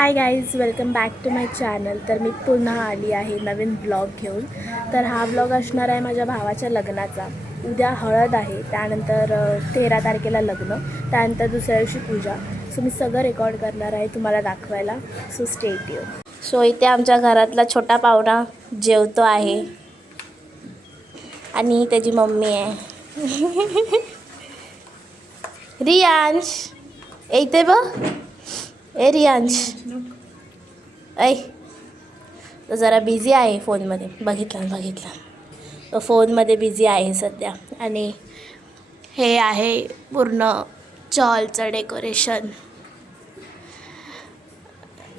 High guys, welcome back to my channel. तर मी पुन्हा आली आहे नवीन ब्लॉग घेऊन. तर हा ब्लॉग असणार आहे माझ्या भावाच्या लग्नाचा. उद्या हळद आहे, त्यानंतर 13 तारखेला लग्न, त्यानंतर दुसऱ्या दिवशी पूजा. सो मी सगळं रेकॉर्ड करणार आहे तुम्हाला दाखवायला. So stay tune. सो इथे आमच्या घरातला छोटा पाहुणा जेवतो आहे आणि त्याची मम्मी आहे. रियांश इथे बघ. ए रियांश, ऐ तो जरा बिझी आहे फोनमध्ये. बघितला तो फोनमध्ये बिझी आहे सध्या. आणि हे आहे पूर्ण चॉलचं डेकोरेशन.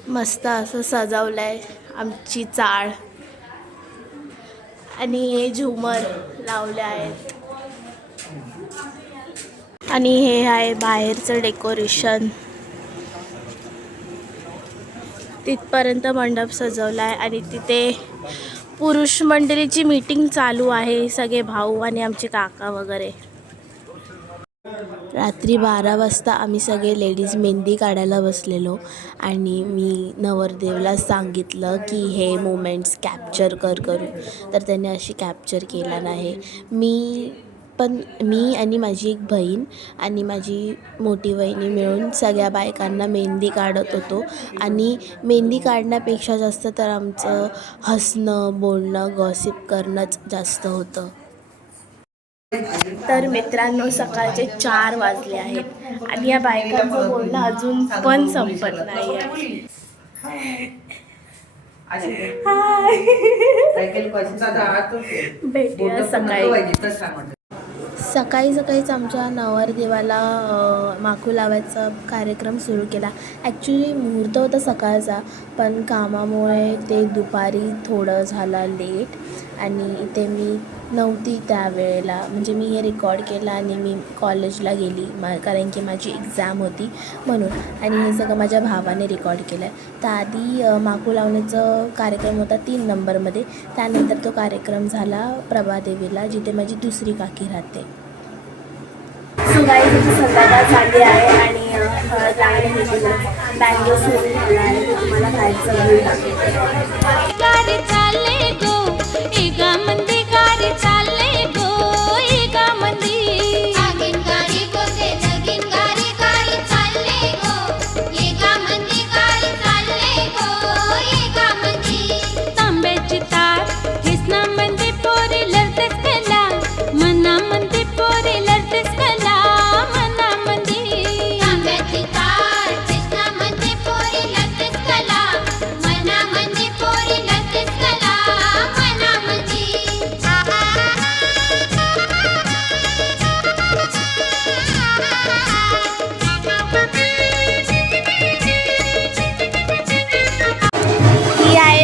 मस्त असं सजवलं आहे आमची चाळ. आणि हे झुमर लावले आहेत. आणि हे आहे बाहेरचं डेकोरेशन. तिथपर्यंत मंडप सजवला आहे आणि तिथे पुरुष मंडळीची मीटिंग चालू आहे. सगळे भाऊ आणि आमचे काका वगैरे. रात्री 12 वाजता आम्ही सगळे लेडीज मेहंदी काढायला बसलेलो आणि मी नवरदेवला सांगितलं की हे मोमेंट्स कॅप्चर करू. तर त्याने अशी कॅप्चर केला नाही. मी आणि माझी एक बहीण आणि माझी मोठी वहिनी मिळून सगळ्या बायकांना मेहंदी काढत होतो. आणि मेहंदी काढण्यापेक्षा जास्त तर आमचं हसणं, बोलणं, गॉसिप करणंच जास्त होतं. तर मित्रांनो, सकाळचे 4 वाजले आहेत आणि या बायकांचं बोलणं अजून पण संपत नाही आहे. भेटूया सकाळी. सकाळीच आमच्या नवरदेवाला माकू लावायचा कार्यक्रम सुरू केला. ॲक्च्युली मुहूर्त होता सकाळचा, पण कामामुळे ते दुपारी थोडं झालं लेट. आणि इथे मी नव्हती त्यावेळेला, म्हणजे मी हे रेकॉर्ड केलं आणि मी कॉलेजला गेली कारण की माझी एक्झाम होती म्हणून. आणि हे सगळं माझ्या भावाने रेकॉर्ड केलं आहे. तर आधी माकू लावण्याचा कार्यक्रम होता 3 नंबरमध्ये. त्यानंतर तो कार्यक्रम झाला प्रभादेवीला, जिथे माझी दुसरी काकी राहते. सो गाईज, संध्याकाळ झाली आहे आणि हळद लागणे घेतलं. बँगल सुरू झाला आहे. तुम्हाला खायचं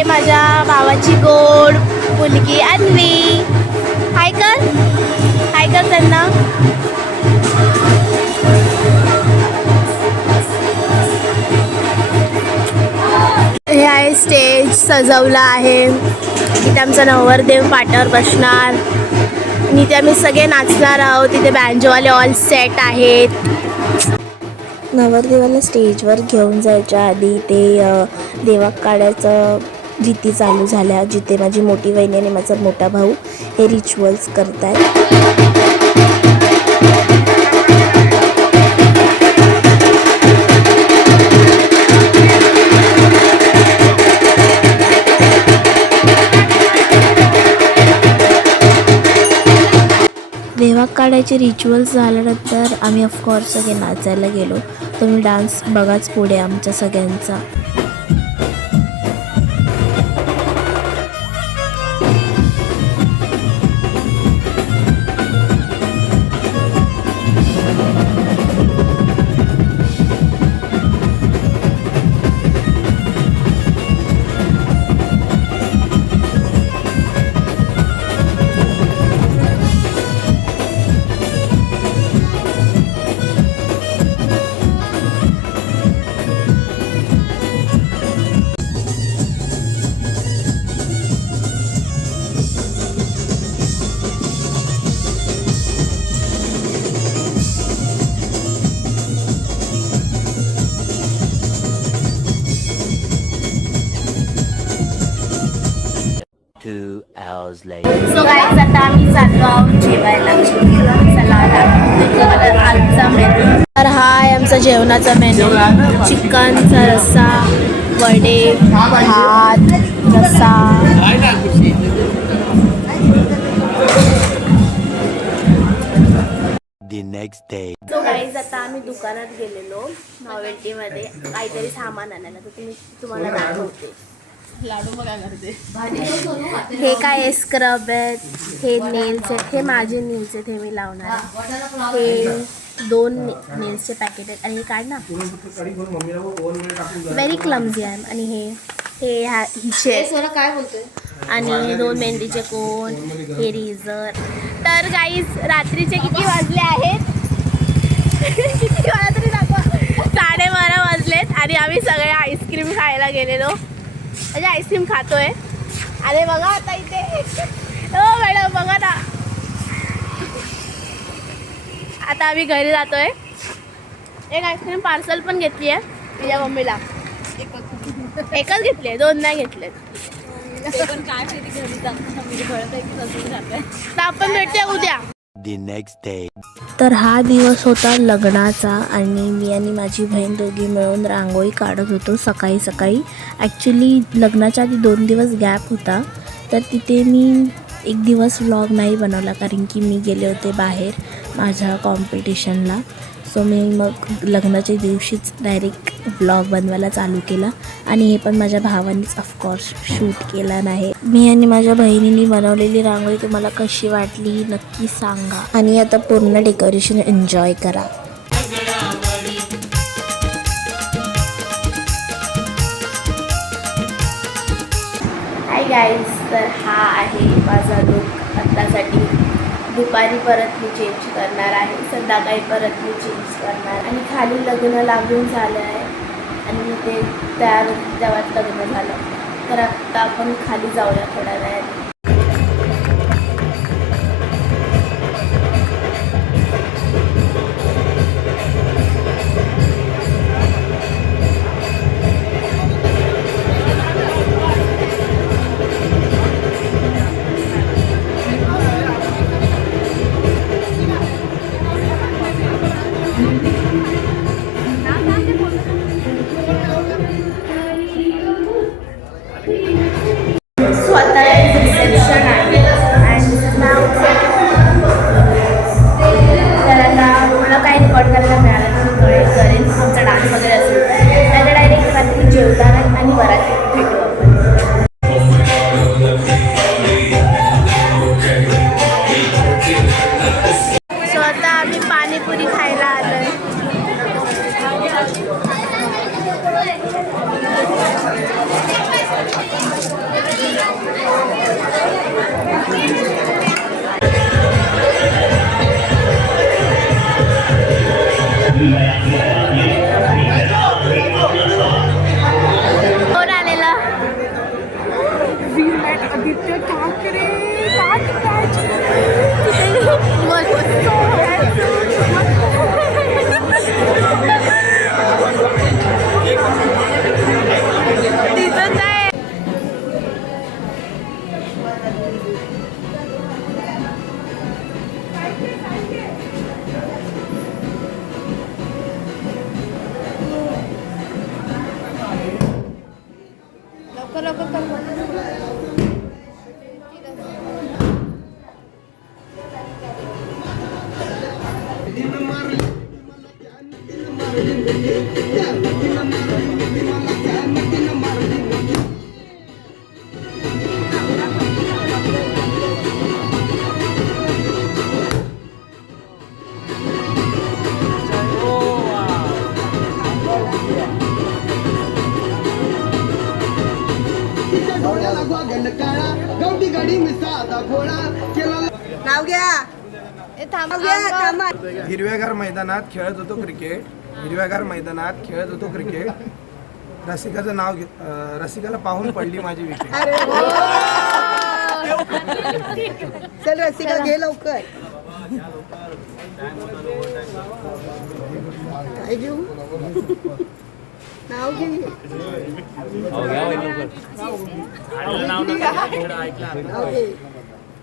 माझ्या भावाची गोड मुलगी अन्वी. हाय कर त्यांना. हे आहे स्टेज सजवला आहे. इथे आमचा नवरदेव पाटावर बसणार आणि इथे आम्ही सगळे नाचणार आहोत. तिथे बँजोवाले ऑल सेट आहेत. नवरदेवाला स्टेजवर घेऊन जायच्या आधी ते देवाक काढायचं रीती चालू झाल्या, जिथे माझी मोठी वहिनी आणि माझा मोठा भाऊ हे रिच्युअल्स करत आहेत. देवाक काढायचे रिच्युअल्स झाल्यानंतर आम्ही ऑफकोर्स सगळे नाचायला गेलो. तुम्ही डान्स बघाच पुढे आमच्या सगळ्यांचा. hours later. सो गाईज आता आम्ही चाललो आहोत जेवायला. चला दाखवते तुम्हाला आजचा मेनू. तर हा आहे आमचा जेवणाचा मेनू. चिकनचा रस्सा, वडे, भात, रस्सा. The next day. So guys आता आम्ही दुकानात गेलेलो नॉवेल्टीमध्ये काहीतरी सामान आणायला. तर तुम्हाला दाखवते. हे काय स्क्रब आहेत, हे नेल्स आहेत, हे माझे नेल्स आहेत, हे मी लावणार आहे. हे 2 नेल्सचे पॅकेट आहेत आणि हे काढ ना, व्हेरी क्लमझी आहे. आणि हे हिचे काय बोलतोय. आणि हे 2 मेहंदीचे कोन, हे रेझर. तर गाईज रात्रीचे किती वाजले आहेत किती वाजले तरी दाखवा. 12:30 वाजलेत आणि आम्ही सगळे आईस्क्रीम खायला गेलेलो. म्हणजे आईस्क्रीम खातोय. अरे बघा आता इथे, हो मॅडम बघा ना. आता आम्ही घरी जातोय. एक आईस्क्रीम पार्सल पण घेतली आहे तुझ्या मम्मीला. एकच घेतली आहे, 2 नाही घेतलेत. पण काय घरी तर आपण भेटूया उद्या. The next day. तर हा दिवस होता लग्नाचा आणि मी आणि माझी बहीण दोघी मिळून रांगोळी काढत होतो सकाळी सकाळी. ॲक्च्युली लग्नाच्या आधी 2 दिवस गॅप होता, तर तिथे मी एक दिवस व्लॉग नाही बनवला कारण की मी गेले होते बाहेर माझ्या कॉम्पिटिशनला. सो मी मग लग्नाच्या दिवशीच डायरेक्ट व्लॉग बनवायला चालू केला आणि हे पण माझ्या भावानेच ऑफकोर्स शूट केला नाही. मी आणि माझ्या बहिणीने बनवलेली रांगोळी तुम्हाला कशी वाटली नक्की सांगा आणि आता पूर्ण डेकोरेशन एन्जॉय करा. हाय गाईज, तर हा आहे माझा लुक आत्तासाठी. दुपारी परत मी चेंज करणार आहे, संध्याकाळी परत मी चेंज करणार आणि खाली लग्न लागून झालं आहे आणि मी ते तयार तेव्हा लग्न झालं. तर आत्ता आपण खाली जाऊया थोड्या वेळाने. पाणीपुरी खायला आलोय. कोण आलेला? आदित्य ठाकरे. हिरव्यागार मैदानात खेळत होतो क्रिकेट. हिरव्यागार मैदानात खेळत होतो क्रिकेट. रसिकाचं नाव रसिकाला पाहून पडली माझी विकेट. चल रसिका घे लवकर. काय घेऊ? नाव घे. नाव घे.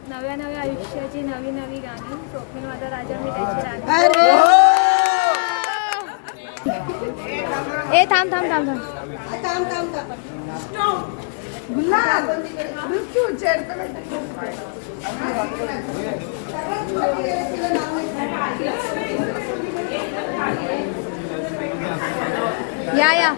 नव्या नव्या आयुष्याची नवी नवी गाणी स्वप्नील माझा राजा मी त्याची राणी. अरे ए थांब थांब थांब थांब या या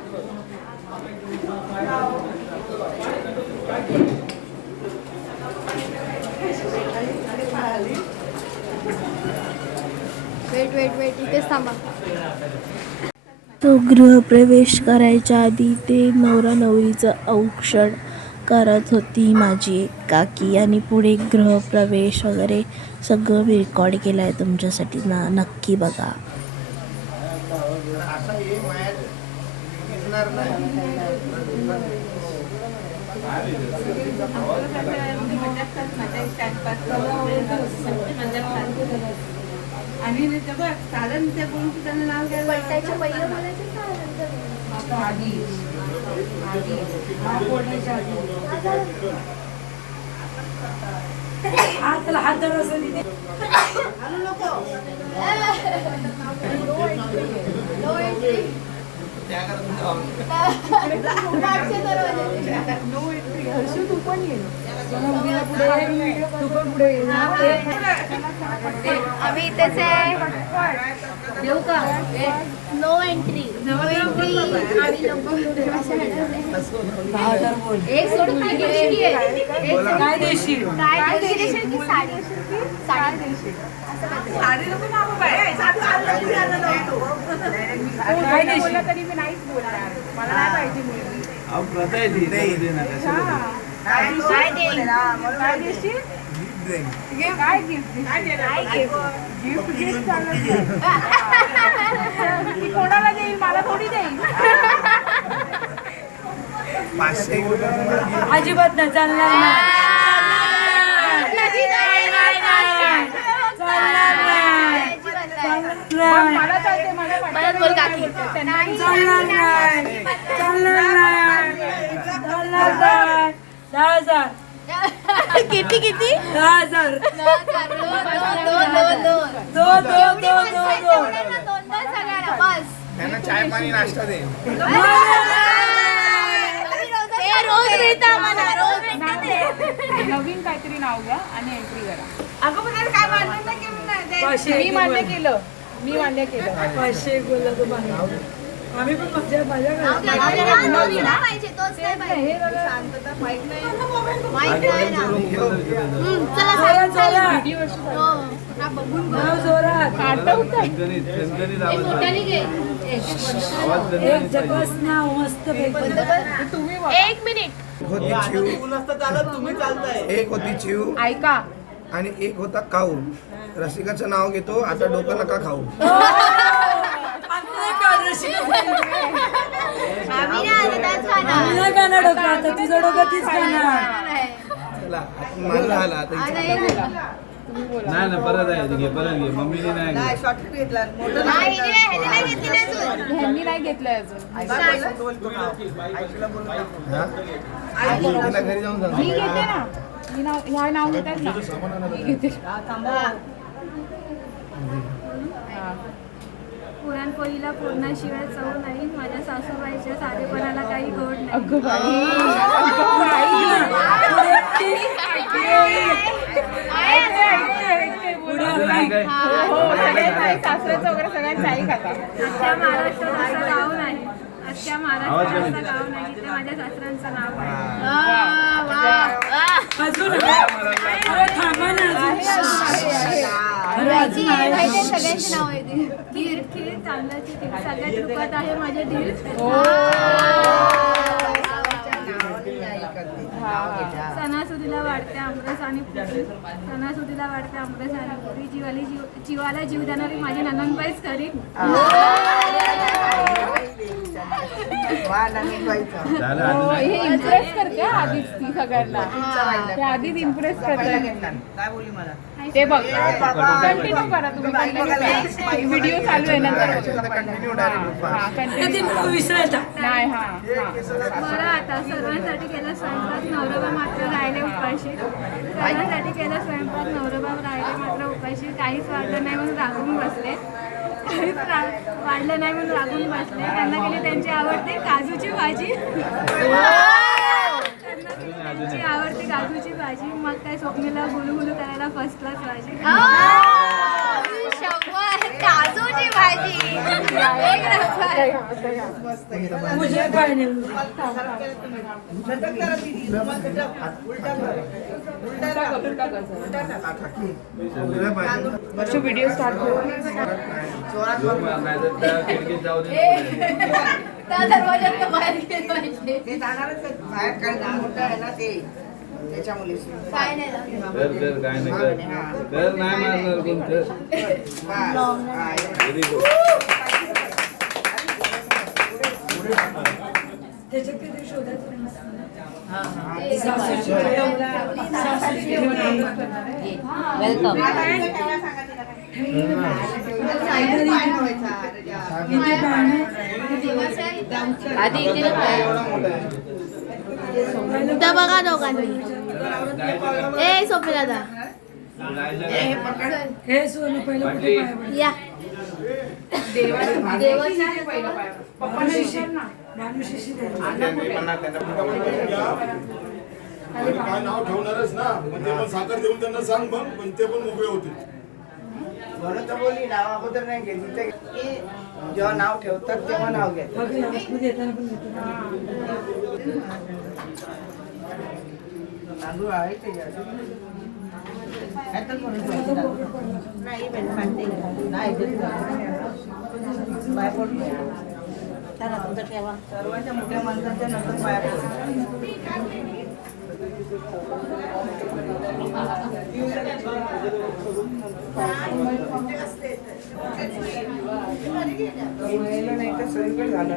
वेट वेट वेट इथेच थांबा. तो गृहप्रवेश करायच्या आधी ते नवरा नवरीचं औक्षण करत होती माझी एक काकी आणि पुढे गृहप्रवेश वगैरे सगळं मी रेकॉर्ड केलं आहे तुमच्यासाठी ना, नक्की बघा. आणि ते बघ साधन ते बोलून त्यांना नाव घ्यायला पहिलं बोलायचं का? आधी हात धर असं तिथे. आम्ही इथेच आहे. येऊ का? No entry. एक सोडून काय देशील? काय देशील? काय देशील की साडी? साडी देशील. साडी नको मागू बाई. काय देशील तरी मी नाहीच बोलणार. मला नाही पाहिजे मुलगी. प्रथा काय देशील? काय देशील? काय गिफ्ट? गिफ्ट ती कोणाला देईल? मला थोडी देईल. 500 अजिबात नाही चालणार मला चालते. परत बोल काकी. किती किती? 10,000. त्यांना चाय पाणी नाश्ता दे. नवीन काहीतरी नाव घ्या आणि एंट्री करा. मी मान्य केलं. 500 बोलला तो बाहेर. आम्ही पण माझ्या एक मिनिट. एक होती चिव ऐका आणि एक होता काऊ. रसिकाचं नाव घेतो, आता डोकं नका खाऊ. तुझं डोकं तीच खाणार. चला माझं झालं आता. नाही ना परत आहे घे परत घे मम्मीने नाही ह्यांनी नाही घेतलंय अजून. तिला घरी जाऊन मी घेते ना. ह्या नाव घेतात ना. मी घेते. पुरणपोळीला पुरणाशिवाय चव नाही. माझ्या सासूबाईच्या साधेपणाला काही गोड नाही. अगं सासऱ्याचं वगैरे सगळ्यांचं आई खातात. अख्ख्या महाराष्ट्रात असं गाव नाही. अख्ख्या महाराष्ट्रात असं गाव नाही जिथे माझ्या सासऱ्यांचं नाव आहे. सगळ्यांची नाव आहे. खीर खीर तांदळाची खीर सगळ्यात रुपात आहे माझे धीर. सणासुदीला वाढते आमरस आणि पुरी. सणासुदीला वाढते आमरस आणि पुरी. जीवाला जीव देणारी माझी ननंदबाईच खरी. हे इम्प्रेस करते आधीच ती सगळ्यांना. ते आधीच इम्प्रेस करते. आई ते बघ कंटिन्यू करा तुम्ही व्हिडिओ चालू आहे नंतर कंटिन्यू डायरेक्ट नाही हा बरं आता सर्वांसाठी केलं स्वयंपाक नवरोबा मात्र राहिले उपाशी. सर्वांसाठी केलं स्वयंपाक नवरोबा राहिले मात्र उपाशी. काहीच वाढलं नाही म्हणून रागून बसले. वाढलं नाही म्हणून रागून बसले. त्यांना केली त्यांची आवडती काजूची भाजी. त्यांची आवडती काजूची भाजी. मग काय स्वप्नीला गुलुगुलू करायला फर्स्ट क्लास भाजी. काजूची भाजी व्हिडिओ स्टार्ट करू खिडकीत जाऊ दे त्या दरवाजात बाहेर गेले पाहिजे ते जाणारच आहेत. बाहेर काय काम मोठं आहे ना ते त्याच्यामुळे काय नाही झालं. कर काय नाही कर नाही मारणार कोण कर व्हेरी गुड आधी इथे इथं बघा दोघांनी. ए सोपी दादा या. काय नाव ठेवणारच ना मग ते पण साखर देऊन त्यांना सांग मग पण ते पण मोकळे होते. म्हणून तर बोलली नाव अगोदर नाही घेतली ते जेव्हा नाव ठेवतात तेव्हा नाव घेतात. तांदूळ आहे ते सर्वांच्या मोठ्या माणसांच्या नंतर पाया नाही तर सगळीकडे झालं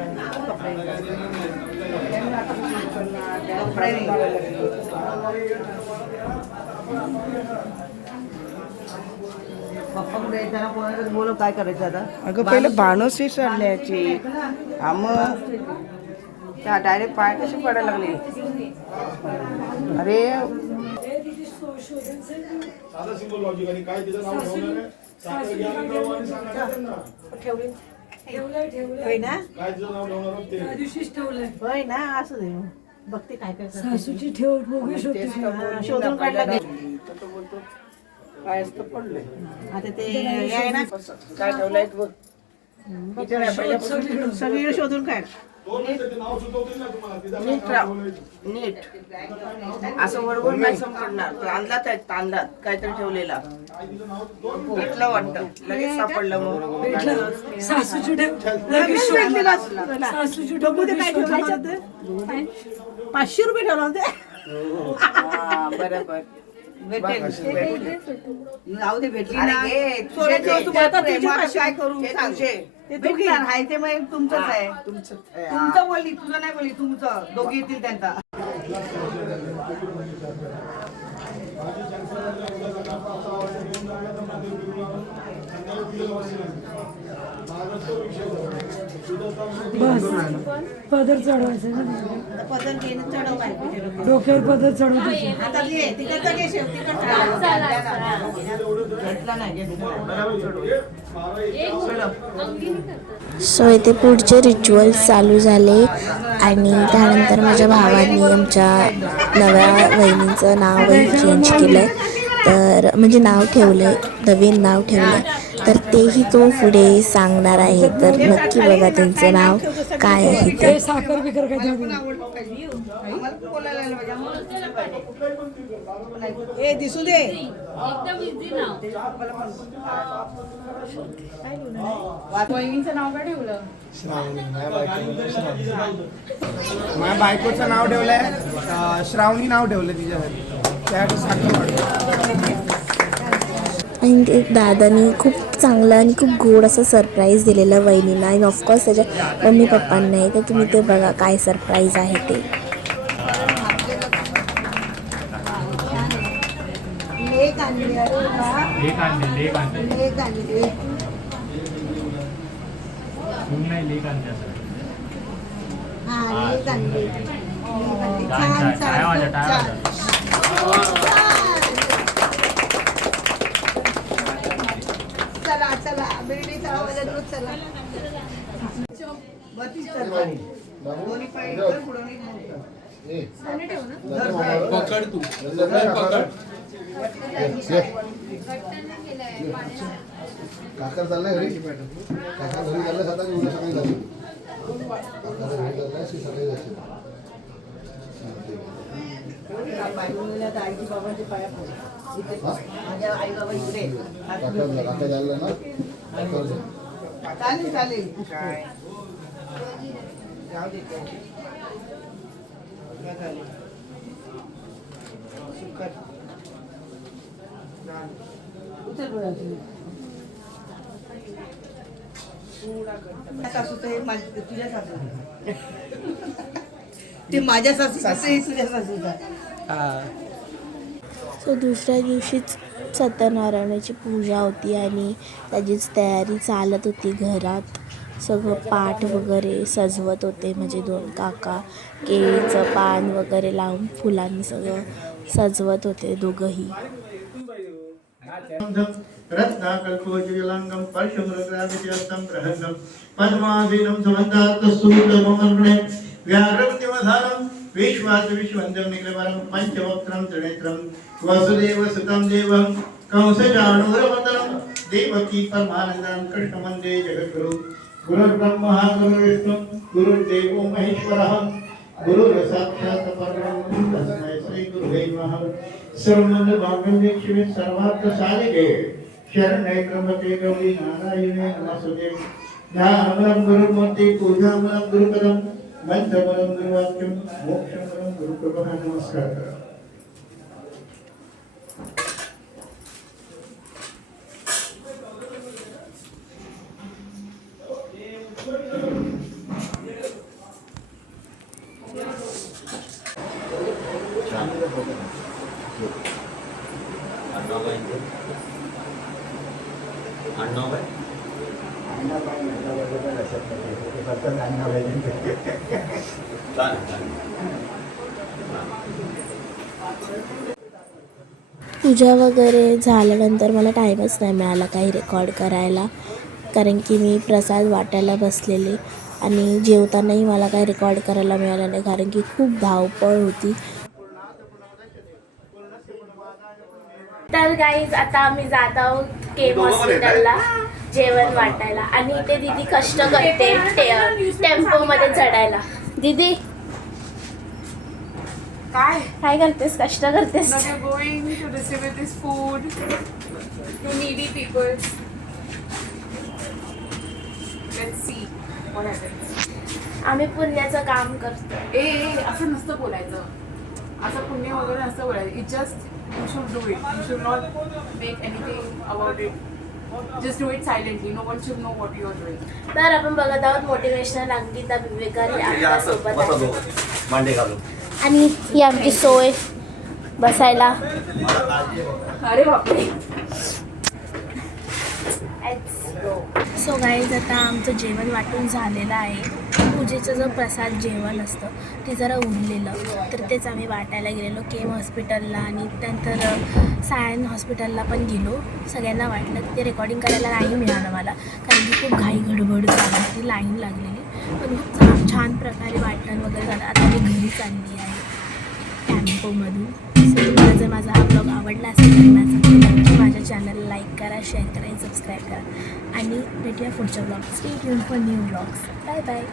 पप्पा येताना कोणालाच बोलव काय करायचं आता. अगं पहिले भानोशी चढल्याची मग त्या डायरेक्ट पाय कशी पडायला लागली. अरे साधा सिंपल लॉजिक आणि काय तिचं नाव ठेवणार आहे साखर घ्या आणि रवा आणि सांगा त्यांना. होय ना काय तिचं नाव ठेवणार आहोत ते होय ना असं दे बघते काय काय करते. शोधून काढला काय असतं पडलंय. आता ते हे आहे ना काय ठेवलंय बघ इथे नाही पहिल्यापासून सगळीकडे शोधून काढ. 2 मिनिटं ते नाव सुचवतील ना तुम्हाला तिचं नीट नाव राव ठेवलंय. नीट असं वरवर नाही संपडणार. तो अंदाज आहे तांदात काहीतरी ठेवलेला भेटलं वाटतं लगेच सापडलं. मग बघू दे काय ठेवलं होतं ते. 500 रुपये ठेवलं होते. बरोबर भेटेल जाऊ दे भेटली अरे ना. घे, सोन्याची तुझे वस्तू आता तुझे तुझे आता 500 काय करू हे सांग. तुझे. ते तू घे. भेटणार आहे ते मग तुमचंच आहे. तुमचं तुमचं बोलली तुझं नाही बोलली तुमचं दोघी येतील त्यांचा. पदर चढवायचं आता पदर घेऊन चढव बायकोच्या डोक्यावर पदर चढवायचं. आता घे तिकडचं घे शेव तिकडचं भेटला नाही सो इथे पुढचे रिच्युअल चालू झाले आणि त्यानंतर माझ्या भावाने आमच्या नव्या वहिनीचं नावही चेंज केलं आहे. तर म्हणजे नाव ठेवलं आहे, नवीन नाव ठेवलं आहे. तर तेही तो पुढे सांगणार आहे. तर नक्की बघा त्यांचं नाव काय आहे ते. साखर बिकर काय ए दिसू दे. वहिनीचं नाव काय ठेवलं? माझ्या बायकोचं नाव ठेवलंय श्रावणी नाव ठेवलं तिच्यासाठी. त्यासाठी साखर आणि ते दादानी खूप चांगलं आणि खूप गोड असं सरप्राईज दिलेलं वहिनीला आणि ऑफकोर्स त्याच्या मम्मी पप्पांनाही. तर तुम्ही ते बघा काय सरप्राईज आहे ते. एक आणली अरे वा. लेक आणली हा लेक आणली. छान छान छान. चला चला बिर्डी तळावाल्या दूध चला. बत्तीस चला. दोन्ही पाय कर, पुढं नाही मोठं. पकड तू काका चाललाय घरी काका घरी चाललाय आता की उद्या सकाळी जाईल काका घरी चाललाय की सकाळी जाईल बायकोला आईची बाबांचे पाया पडले. माझ्या आई बाबा इकडे. काका चाललाय ना चालेल चालेल. काय जाऊ दे काय झालं सुखद उचल बरं. सासूचं हे तुझ्या सासू ते माझ्या सासूचं हे तुझ्या सासूचा. सो दुसऱ्या दिवशीच सत्यनारायणाची पूजा होती आणि त्याचीच तयारी चालत होती घरात. सगळं पाट वगैरे सजवत होते, म्हणजे 2 काका केळीचं पान वगैरे लावून फुलांनी सगळं सजवत होते दोघंही. रत्नाकल्पोज्वलंगं परशुमृगाभिषेकं प्रहंगं पद्मासीनं समन्तात्तस्तुतममर्पणे व्याघ्रमतिमधारं विश्वासविश्ववन्दं निखिलवरं पञ्चवक्त्रं त्रिनेत्रं वसुदेवसुतं देवं कंसचाणूरमर्दनं देवकी परमानन्दं कृष्णवन्दे जगद्गुरुं गुरुर्ब्रह्मा गुरुर्विष्णुः गुरुर्देवो महेश्वरः गुरुर्साक्षात् परब्रह्म तस्मै श्री गुरुवे नमः. सर्वमंगलमांगल्ये शिवे सर्वार्थसाधिके शरण्ये त्र्यंबके गौरी नारायणे नमोस्तुते. ध्यानमलं गुरुमूर्ति पूजामलं गुरुपदं मंत्रमलं गुरुवाक्यं मोक्षमलं गुरुकृपा. नमस्कार. पूजा वगैरे झाल्यानंतर मला टाईमच नाही मिळाला काही रेकॉर्ड करायला, कारण की मी प्रसाद वाटायला बसलेले आणि जेवतानाही मला काही रेकॉर्ड करायला मिळालं नाही, कारण की खूप धावपळ होती. तर गाईज आता आम्ही जात आहोत केम हॉस्पिटलला जेवण वाटायला आणि इथे दीदी कष्ट करते टेम्पोमध्ये चढायला. दीदी काय करतेस? कष्ट करतेस? Going to distribute this food to needy people. Let's see what happens. आम्ही पुण्याचं काम करतो. असं नसतं बोलायचं, असं पुण्य वगैरे नसतं बोलायचं. It just you should do it. You should not make anything about it. Just do it silently. No one should know what you are doing. तर आपण बघत आहोत मोटिवेशनल अंकिता विवेकारी आपल्यासोबत आहे. आणि ही आमची सोय बसायला. अरे बापरे. सो गाईज आता आमचं जेवण वाटून झालेलं आहे. पूजेचं जो प्रसाद जेवण असतं ते जरा उरलेलं, तर तेच आम्ही वाटायला गेलेलो केम हॉस्पिटलला आणि त्यानंतर सायन हॉस्पिटलला पण गेलो. सगळ्यांना वाटलं. ते रेकॉर्डिंग करायला नाही मिळालं मला, कारण की खूप घाई गडबड झाली होती, लाईन लागलेली. पण खूप छान प्रकारे वाटण वगैरे झालं. आता मी घरी चालली आहे टेम्पोमधून. सो तुम्हाला जर माझा हा ब्लॉग आवडला असेल तर नक्की माझ्या चॅनलला लाईक करा, शेअर करा आणि सबस्क्राईब करा. आणि भेटूया पुढच्या blog. Stay tune for new blogs. Bye bye.